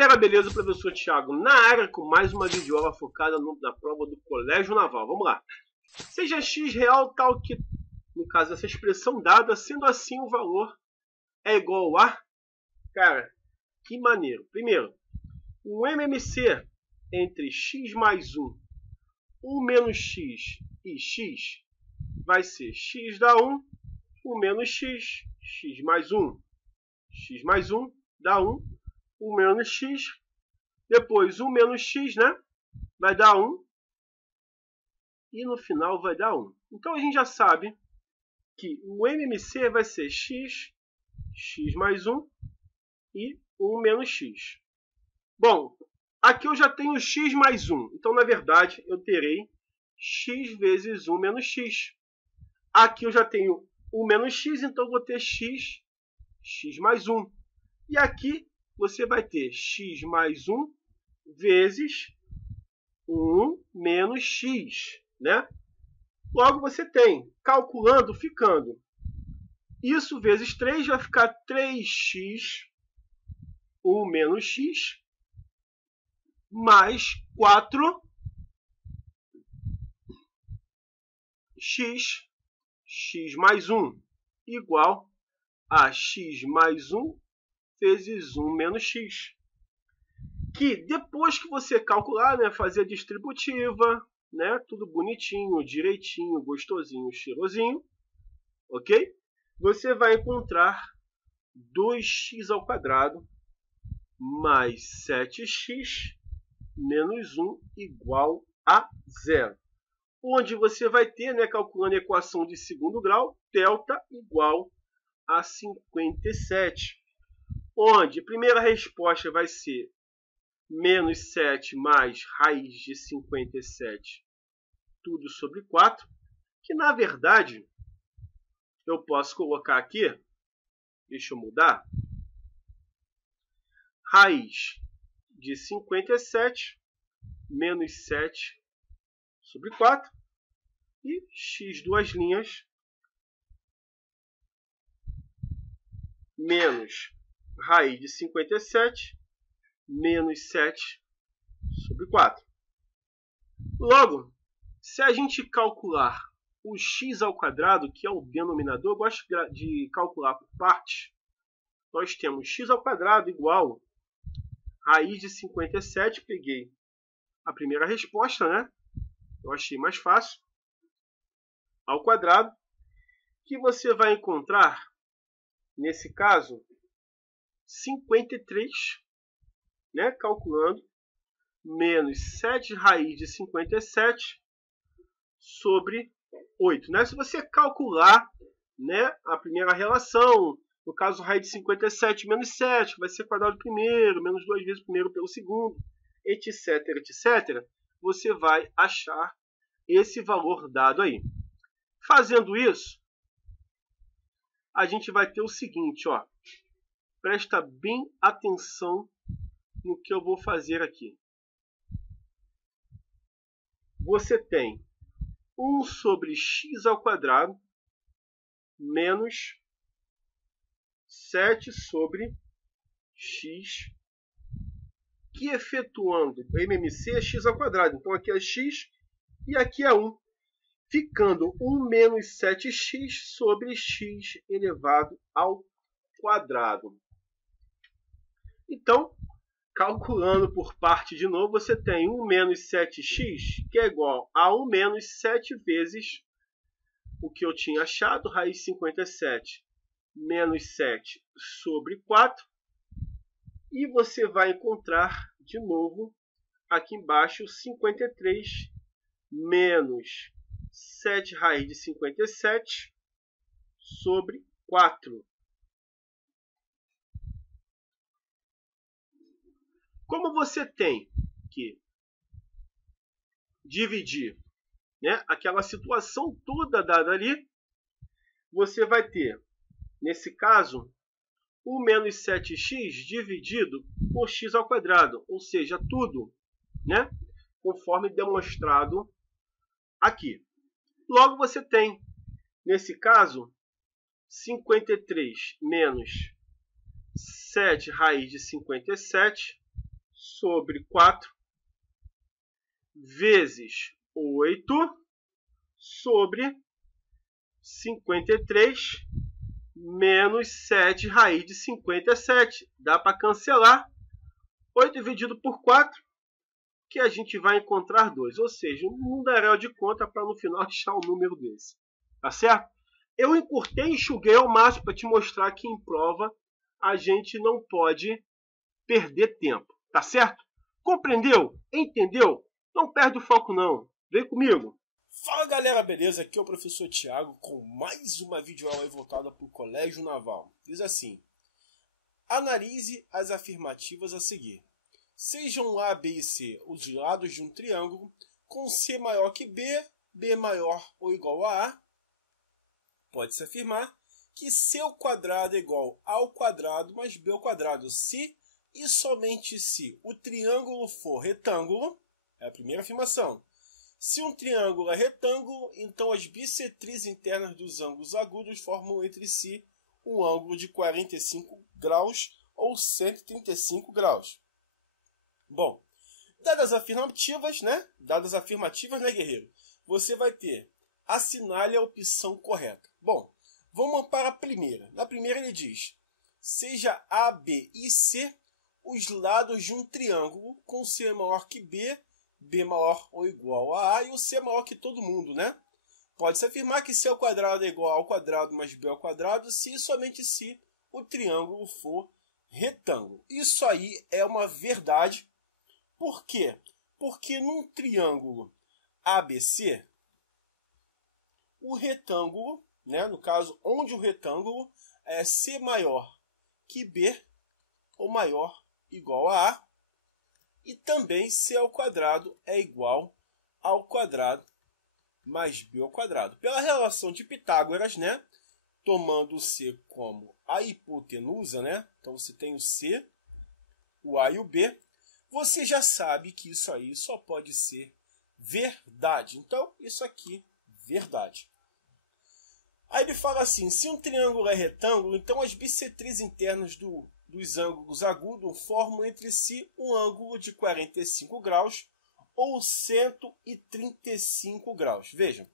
galera, beleza? O professor Thiago na área com mais uma videoaula focada na prova do Colégio Naval. Vamos lá. Seja x real tal que, no caso, essa expressão dada, sendo assim o valor é igual a... Cara, que maneiro. Primeiro, o MMC entre x mais 1, 1 menos x e x vai ser x dá 1, 1 menos x, x mais 1. X mais 1 dá 1. 1 menos x, depois 1 menos x, né? Vai dar 1. E no final vai dar 1. Então a gente já sabe que o MMC vai ser x, x mais 1 e 1 menos x. Bom, aqui eu já tenho x mais 1. Então, na verdade, eu terei x vezes 1 menos x. Aqui eu já tenho 1 menos x, então eu vou ter x, x mais 1. E aqui você vai ter x mais 1 vezes 1 menos x, né? Logo você tem, calculando, ficando. Isso vezes 3 vai ficar 3x, 1 menos x, mais 4x, x mais 1, igual a x mais 1 vezes 1 menos x. Que depois que você calcular, né, fazer a distributiva, né, tudo bonitinho, direitinho, gostosinho, cheirosinho, ok? Você vai encontrar 2x ao quadrado mais 7x menos 1 igual a 0. Onde você vai ter, né, calculando a equação de segundo grau, delta igual a 57. Onde a primeira resposta vai ser menos 7 mais raiz de 57, tudo sobre 4, que na verdade eu posso colocar aqui, deixa eu mudar, raiz de 57 menos 7 sobre 4 e x duas linhas menos raiz de 57 menos 7 sobre 4. Logo, se a gente calcular o x ao quadrado, que é o denominador, eu gosto de calcular por partes. Nós temos x ao quadrado igual raiz de 57, peguei a primeira resposta, né? Eu achei mais fácil, ao quadrado, que você vai encontrar, nesse caso, 53, né, calculando, menos 7 raiz de 57 sobre 8. Né? Se você calcular, né, a primeira relação, no caso, raiz de 57 menos 7, vai ser quadrado do primeiro, menos 2 vezes o primeiro pelo segundo, etc, etc, você vai achar esse valor dado aí. Fazendo isso, a gente vai ter o seguinte, ó. Presta bem atenção no que eu vou fazer aqui. Você tem 1 sobre x ao quadrado menos 7 sobre x, que efetuando o MMC é x ao quadrado. Então aqui é x e aqui é 1. Ficando 1 menos 7x sobre x elevado ao quadrado. Então, calculando por parte de novo, você tem 1 menos 7x, que é igual a 1 menos 7 vezes o que eu tinha achado, raiz de 57 menos 7 sobre 4. E você vai encontrar, de novo, aqui embaixo, 53 menos 7 raiz de 57 sobre 4. Como você tem que dividir, né, aquela situação toda dada ali, você vai ter, nesse caso, 1 menos 7x dividido por x ao quadrado, ou seja, tudo, né, conforme demonstrado aqui. Logo você tem, nesse caso, 53 menos 7 raiz de 57 sobre 4 vezes 8 sobre 53 menos 7 raiz de 57. Dá para cancelar. 8 dividido por 4, que a gente vai encontrar 2. Ou seja, um numeral de conta para no final achar um número desse. Tá certo? Eu encurtei e enxuguei ao máximo para te mostrar que em prova a gente não pode perder tempo. Tá certo? Compreendeu? Entendeu? Não perde o foco não. Vem comigo. Fala galera, beleza? Aqui é o professor Thiago com mais uma videoaula voltada para o Colégio Naval. Diz assim: analise as afirmativas a seguir. Sejam A, B e C os lados de um triângulo com C maior que B, B maior ou igual a A. Pode-se afirmar que C ao quadrado é igual ao quadrado mais B ao quadrado se e somente se o triângulo for retângulo. É a primeira afirmação. Se um triângulo é retângulo, então as bissetrizes internas dos ângulos agudos formam entre si um ângulo de 45 graus ou 135 graus. Bom, dadas as afirmativas, né, guerreiro? Você vai ter: assinale a opção correta. Bom, vamos para a primeira. Na primeira ele diz: seja A, B e C os lados de um triângulo com C maior que B, B maior ou igual a A e o C maior que todo mundo, né? Pode-se afirmar que C ao quadrado é igual ao quadrado mais B ao quadrado se e somente se o triângulo for retângulo. Isso aí é uma verdade. Por quê? Porque num triângulo ABC, o retângulo, né, no caso, onde o retângulo é C maior que B ou maior ou igual a A, e também C ao quadrado é igual ao quadrado mais B ao quadrado. Pela relação de Pitágoras, né, tomando o C como a hipotenusa, né, então você tem o C, o A e o B, você já sabe que isso aí só pode ser verdade. Então, isso aqui, verdade. Aí ele fala assim: se um triângulo é retângulo, então as bissetrizes internas dos ângulos agudos formam entre si um ângulo de 45 graus ou 135 graus. Vejam,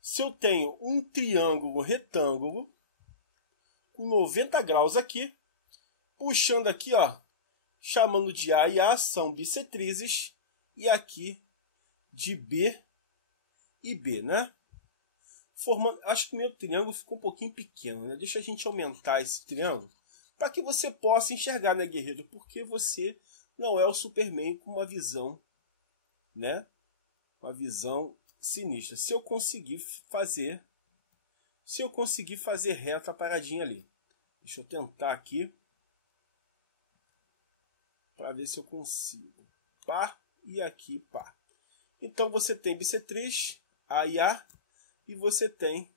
se eu tenho um triângulo retângulo com 90 graus aqui, puxando aqui, ó, chamando de A e A, são bissetrizes, e aqui de B e B, né? Formando, acho que o meu triângulo ficou um pouquinho pequeno, né? Deixa a gente aumentar esse triângulo para que você possa enxergar, né, guerreiro? Porque você não é o Superman com uma visão, né? Uma visão sinistra. Se eu conseguir fazer reta a paradinha ali. Deixa eu tentar aqui para ver se eu consigo. Pá e aqui pá. Então você tem bissetriz A e A, e você tem,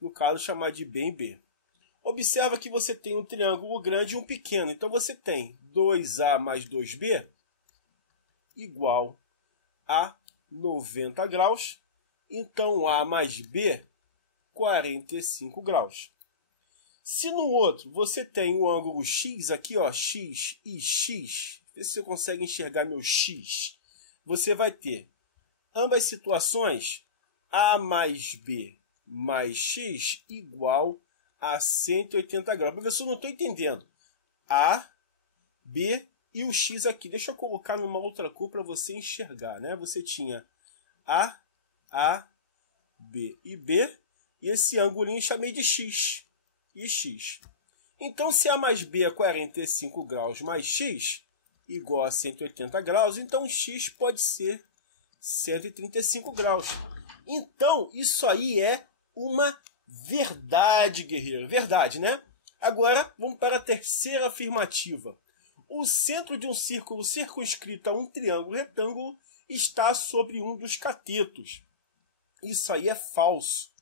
no caso, chamar de B em B. Observa que você tem um triângulo grande e um pequeno. Então você tem 2A mais 2B igual a 90 graus. Então A mais B, 45 graus. Se no outro você tem o ângulo X aqui, ó, X e X, vê se você consegue enxergar meu X. Você vai ter ambas situações, A mais B mais X igual a 180 graus. Professor, não estou entendendo. A, B e o X aqui. Deixa eu colocar numa outra cor para você enxergar, né? Você tinha A, B e B. E esse ângulo eu chamei de X e X. Então, se A mais B é 45 graus mais X igual a 180 graus, então X pode ser 135 graus. Então, isso aí é uma verdade, guerreiro. Verdade, né? Agora, vamos para a terceira afirmativa. O centro de um círculo circunscrito a um triângulo retângulo está sobre um dos catetos. Isso aí é falso.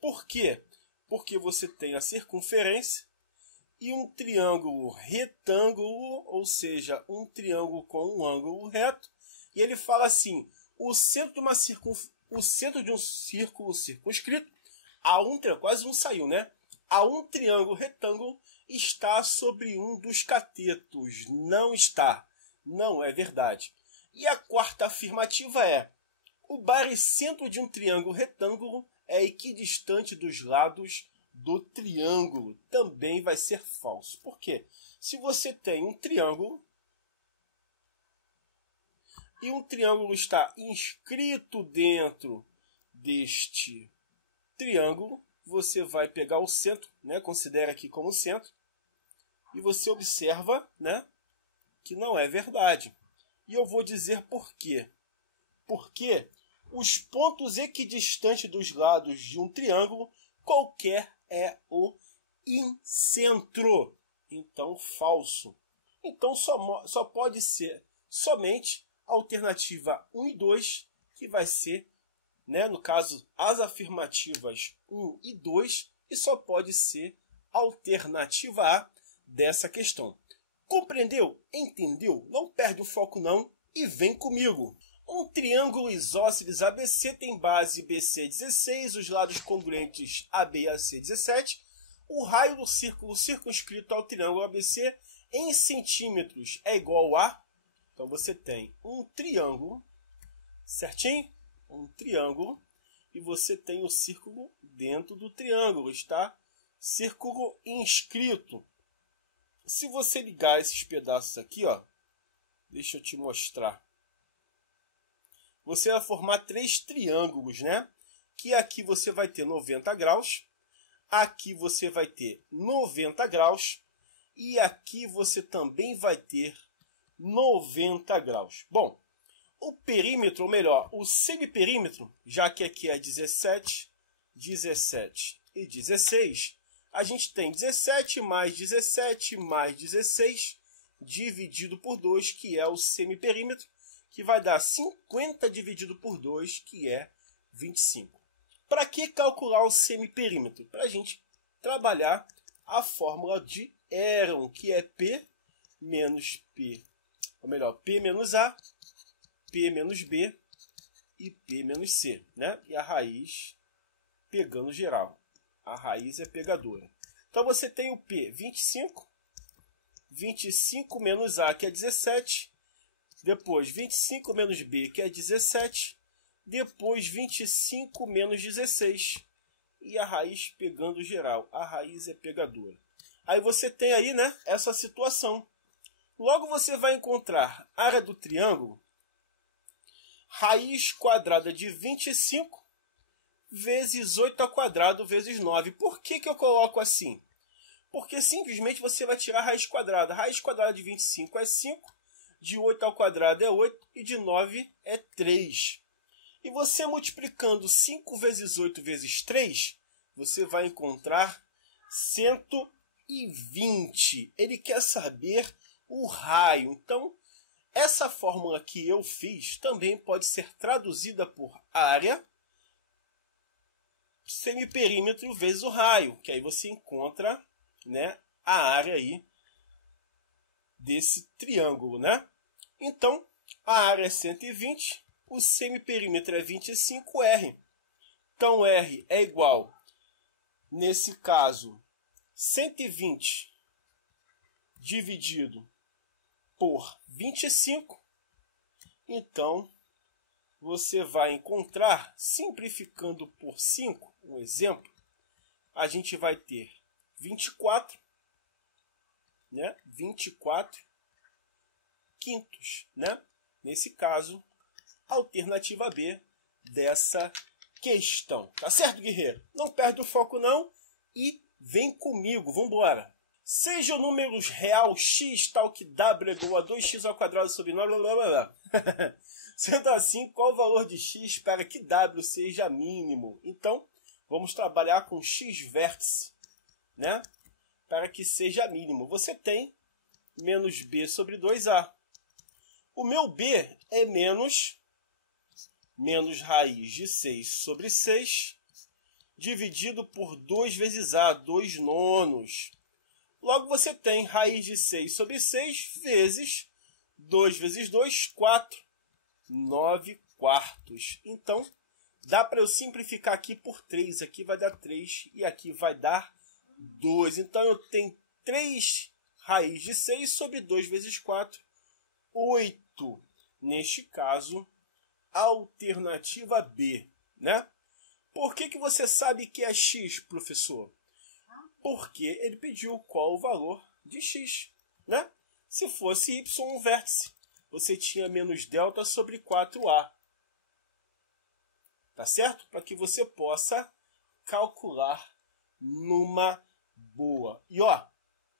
Por quê? Porque você tem a circunferência e um triângulo retângulo, ou seja, um triângulo com um ângulo reto. E ele fala assim: o centro de um círculo circunscrito a um triângulo, quase não saiu, né? a um triângulo retângulo está sobre um dos catetos. Não está. Não é verdade. E a quarta afirmativa é: o baricentro de um triângulo retângulo é equidistante dos lados do triângulo. Também vai ser falso. Por quê? Se você tem um triângulo e um triângulo está inscrito dentro deste triângulo, você vai pegar o centro, né? Considera aqui como centro, e você observa, né, que não é verdade. E eu vou dizer por quê. Porque os pontos equidistantes dos lados de um triângulo, qualquer é o incentro. Então, falso. Então, só pode ser somente a alternativa 1 e 2, que vai ser, né, no caso, as afirmativas 1 e 2, e só pode ser a alternativa A dessa questão. Compreendeu? Entendeu? Não perde o foco não e vem comigo. Um triângulo isósceles ABC tem base BC 16, os lados congruentes AB e AC 17. O raio do círculo circunscrito ao triângulo ABC em centímetros é igual a... Então você tem um triângulo, certinho? Um triângulo, e você tem o círculo dentro do triângulo, está? Círculo inscrito. Se você ligar esses pedaços aqui, ó, deixa eu te mostrar. Você vai formar 3 triângulos, né? Que aqui você vai ter 90 graus, aqui você vai ter 90 graus e aqui você também vai ter 90 graus. Bom, o perímetro, ou melhor, o semiperímetro, já que aqui é 17, 17 e 16, a gente tem 17 mais 17 mais 16 dividido por 2, que é o semiperímetro, que vai dar 50 dividido por 2, que é 25. Para que calcular o semiperímetro? Para a gente trabalhar a fórmula de Heron, que é P menos P, ou melhor, P menos A, P menos B e P menos C, né? E a raiz pegando geral. A raiz é pegadora. Então você tem o P, 25, 25 menos A, que é 17, depois 25 menos B, que é 17, depois 25 menos 16, e a raiz pegando geral. A raiz é pegadora. Aí você tem aí, né, essa situação. Logo você vai encontrar a área do triângulo, raiz quadrada de 25 vezes 8 ao quadrado vezes 9. Por que eu coloco assim? Porque simplesmente você vai tirar a raiz quadrada. A raiz quadrada de 25 é 5, de 8 ao quadrado é 8 e de 9 é 3. E você multiplicando 5 vezes 8 vezes 3, você vai encontrar 120. Ele quer saber o raio. Então, essa fórmula que eu fiz também pode ser traduzida por área, semiperímetro vezes o raio, que aí você encontra, né, a área aí desse triângulo, né? Então, a área é 120, o semiperímetro é 25R. Então, R é igual, nesse caso, 120 dividido por 25. Então, você vai encontrar, simplificando por 5, um exemplo, a gente vai ter 24, né? 24 quintos, né? Nesse caso, alternativa B dessa questão. Tá certo, guerreiro? Não perde o foco não e vem comigo, vamos embora. Sejam números real x tal que w é igual a 2x ao quadrado sobre 9, blá, blá, blá. Sendo assim, qual o valor de x para que w seja mínimo? Então, vamos trabalhar com x vértice, né? Para que seja mínimo. Você tem menos b sobre 2a. O meu b é menos raiz de 6 sobre 6, dividido por 2 vezes a, 2 nonos. Logo, você tem raiz de 6 sobre 6 vezes 2 vezes 2, 4, 9 quartos. Então, dá para eu simplificar aqui por 3. Aqui vai dar 3 e aqui vai dar 2. Então eu tenho 3 raiz de 6 sobre 2 vezes 4, 8. Neste caso, alternativa B, né? Por que você sabe que é x, professor? Porque ele pediu qual o valor de x, né? Se fosse y, um vértice, você tinha menos delta sobre 4a. Tá certo? Para que você possa calcular numa boa. E ó,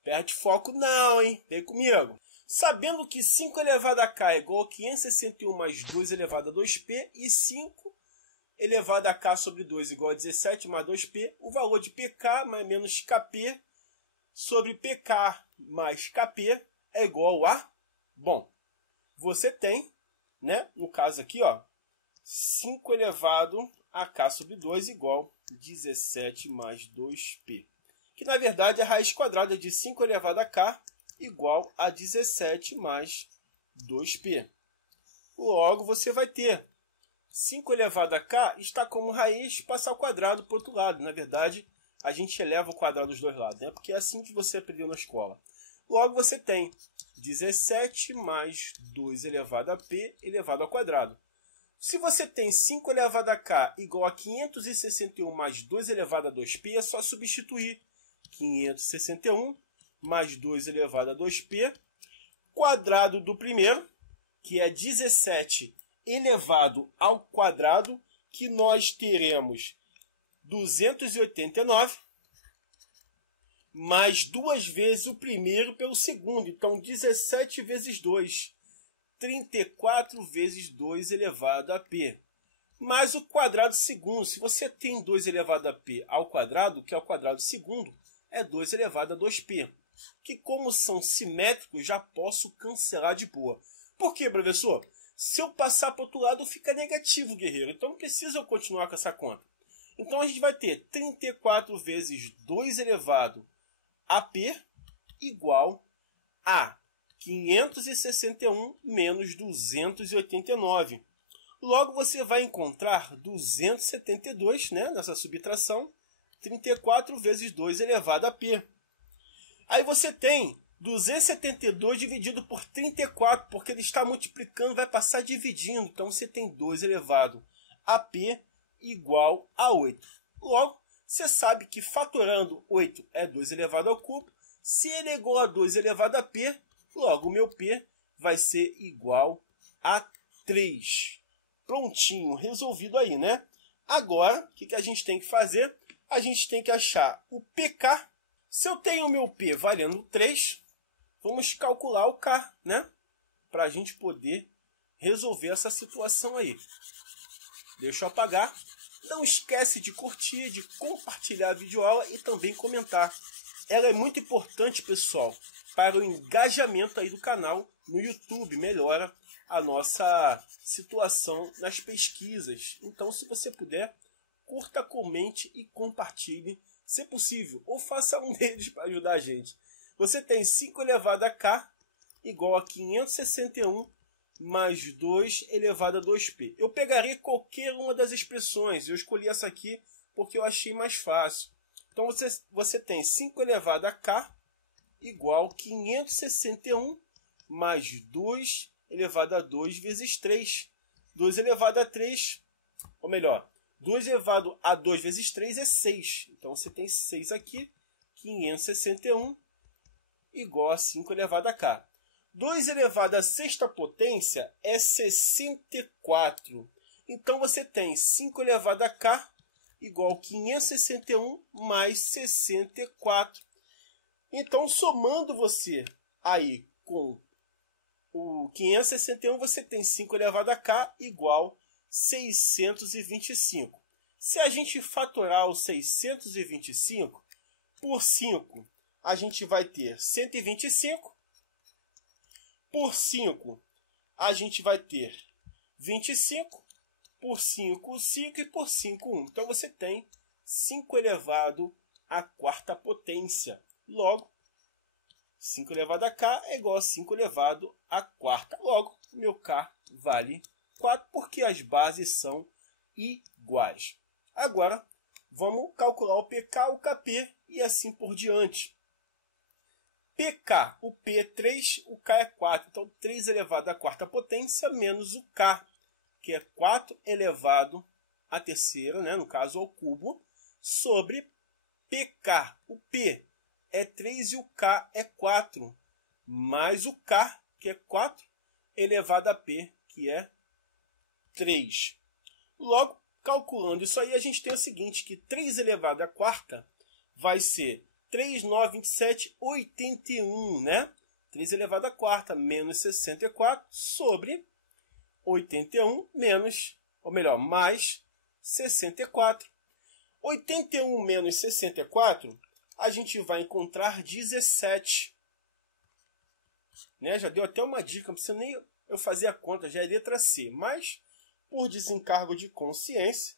perde foco não, hein? Vem comigo. Sabendo que 5 elevado a k é igual a 561 mais 2 elevado a 2p e 5 elevado a k sobre 2 igual a 17 mais 2p, o valor de pk mais menos kp sobre pk mais kp é igual a... Bom, você tem, né, no caso aqui, ó, 5 elevado a k sobre 2 igual a 17 mais 2p. Que na verdade é a raiz quadrada de 5 elevado a k igual a 17 mais 2p. Logo você vai ter 5 elevado a k está como raiz, passar ao quadrado para o outro lado. Na verdade, a gente eleva o quadrado dos dois lados, né? Porque é assim que você aprendeu na escola. Logo você tem 17 mais 2 elevado a p elevado ao quadrado. Se você tem 5 elevado a k igual a 561 mais 2 elevado a 2p, é só substituir 561 mais 2 elevado a 2p, quadrado do primeiro, que é 17 elevado ao quadrado, que nós teremos 289, mais 2 vezes o primeiro pelo segundo. Então, 17 vezes 2, 34 vezes 2 elevado a p. Mais o quadrado segundo. Se você tem 2 elevado a p ao quadrado, que é o quadrado segundo, é 2 elevado a 2p. Que como são simétricos, já posso cancelar de boa. Por quê, professor? Se eu passar para o outro lado, fica negativo, guerreiro. Então não precisa eu continuar com essa conta. Então a gente vai ter 34 vezes 2 elevado a p igual a 561 menos 289. Logo você vai encontrar 272, né, nessa subtração, 34 vezes 2 elevado a p. Aí você tem 272 dividido por 34, porque ele está multiplicando, vai passar dividindo. Então você tem 2 elevado a p igual a 8. Logo, você sabe que fatorando 8 é 2 elevado ao cubo. Se ele é igual a 2 elevado a p, logo o meu p vai ser igual a 3. Prontinho, resolvido aí, né? Agora, o que a gente tem que fazer? A gente tem que achar o pk. Se eu tenho o meu p valendo 3, vamos calcular o k, né? Para a gente poder resolver essa situação aí. Deixa eu apagar. Não esquece de curtir, de compartilhar a videoaula e também comentar. Ela é muito importante, pessoal, para o engajamento aí do canal no YouTube. Melhora a nossa situação nas pesquisas. Então, se você puder, curta, comente e compartilhe, se possível, ou faça um deles para ajudar a gente. Você tem 5 elevado a k igual a 561 mais 2 elevado a 2p. Eu pegaria qualquer uma das expressões. Eu escolhi essa aqui porque eu achei mais fácil. Então você tem 5 elevado a k igual a 561 mais 2 elevado a 2 vezes 3. 2 elevado a 3, ou melhor, 2 elevado a 2 vezes 3 é 6. Então você tem 6 aqui, 561 igual a 5 elevado a k. 2 elevado à sexta potência é 64. Então você tem 5 elevado a k igual a 561 mais 64. Então, somando você aí com o 561, você tem 5 elevado a k igual a 625. Se a gente fatorar o 625 por 5, a gente vai ter 125. Por 5, a gente vai ter 25. Por 5, 5 e por 5, 1. Então você tem 5 elevado à quarta potência. Logo, 5 elevado a k é igual a 5 elevado à quarta. Logo, o meu k vale 4, porque as bases são iguais. Agora, vamos calcular o pk, o kp e assim por diante. PK, o P é 3, o K é 4. Então, 3 elevado à quarta potência menos o K, que é 4 elevado à terceira, né, no caso ao cubo, sobre PK. O P é 3 e o K é 4, mais o K, que é 4, elevado a P, que é 3. Logo, calculando isso aí, a gente tem o seguinte, que 3 elevado à quarta vai ser 3, 9, 27, 81, né? 3 elevado à quarta menos 64 sobre 81 menos, ou melhor, mais 64. 81 menos 64, a gente vai encontrar 17. Né? Já deu até uma dica, não precisa nem eu fazer a conta, já é letra C. Mas, por desencargo de consciência,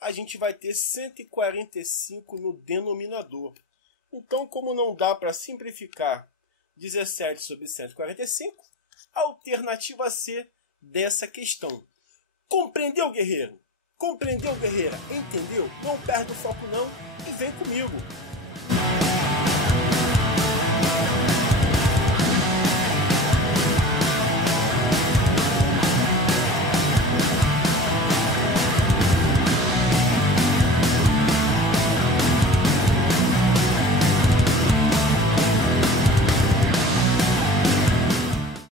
a gente vai ter 145 no denominador. Então, como não dá para simplificar 17 sobre 145, a alternativa C dessa questão. Compreendeu, guerreiro? Compreendeu, guerreira? Entendeu? Não perde o foco não e vem comigo.